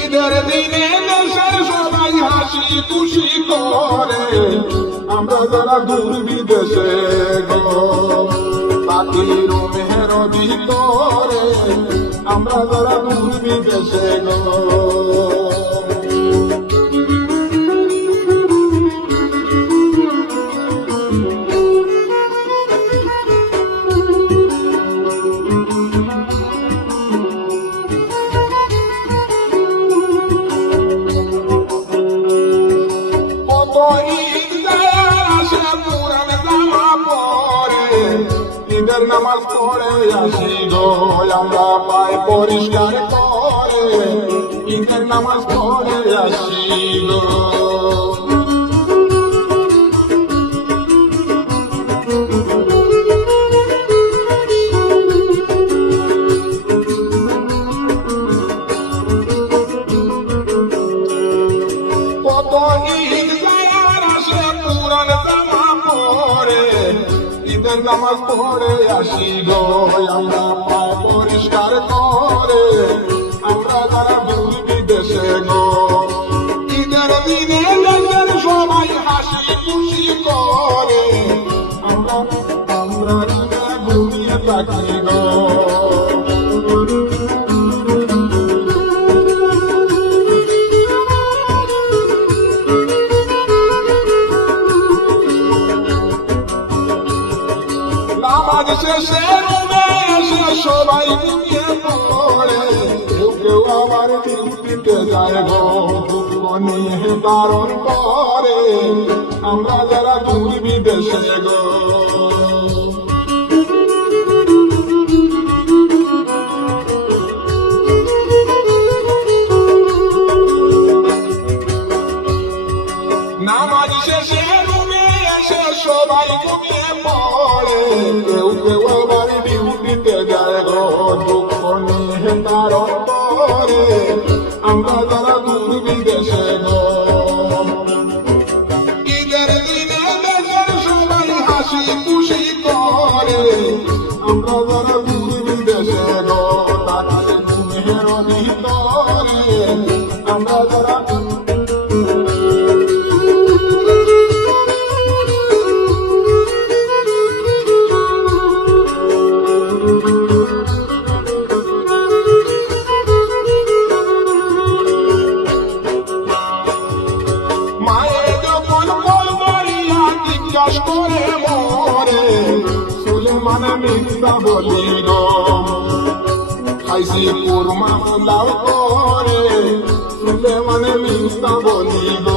ঈদের দিনে দেশের সবাই হাসি খুশি করে, আমরা যারা দূর বিদেশে গো পাখির মেহরবি করে, আমরা যারা দূর বিদেশে গো। ঈদের নামাজ পড়ে আসি গো আমরা পায় পরিষ্কার করে, ঈদের নামাজ পড়ে আসি গো। কত ঈদ যার আসে পুরান জামা পরে, ঈদের নামাজ পড়ে আসি গো আমরা পায় পরিষ্কার করে, আমরা যারা দূর বিদেশে গো। ঈদের দিনে দেশের সবাই হাসি খুশি করে, আমরা ঘুমিয়ে থাকি গো। নামাজ শেষে রুমে এসে সবাই ঘুমিয়ে পড়ে, কেউ কেউ আবার ডিউটিতে যায় গো দুঃখ নিয়ে ধারণ করে, আমরা যারা দূর বিদেশে গো। নামাজ শেষে রুমে এসে সবাই ঘুমিয়ে পড়ে, কেউ কেউ আবার ডিউটিতে যায় গো দুঃখ নিয়ে ধারণ করে, আমরা যারা দূর বিদেশে গো। ঈদের দিনে দেশের সবাই হাসি খুশি করে, আমরা যারা দূর বিদেশে গো তাকে মেহরবি করে, আমরা যারা করে মরে সুলেমান মিথ্যা বলি গো, খাইছি কুরমা পোলাও করে সুলেমান মিথ্যা বলি গো।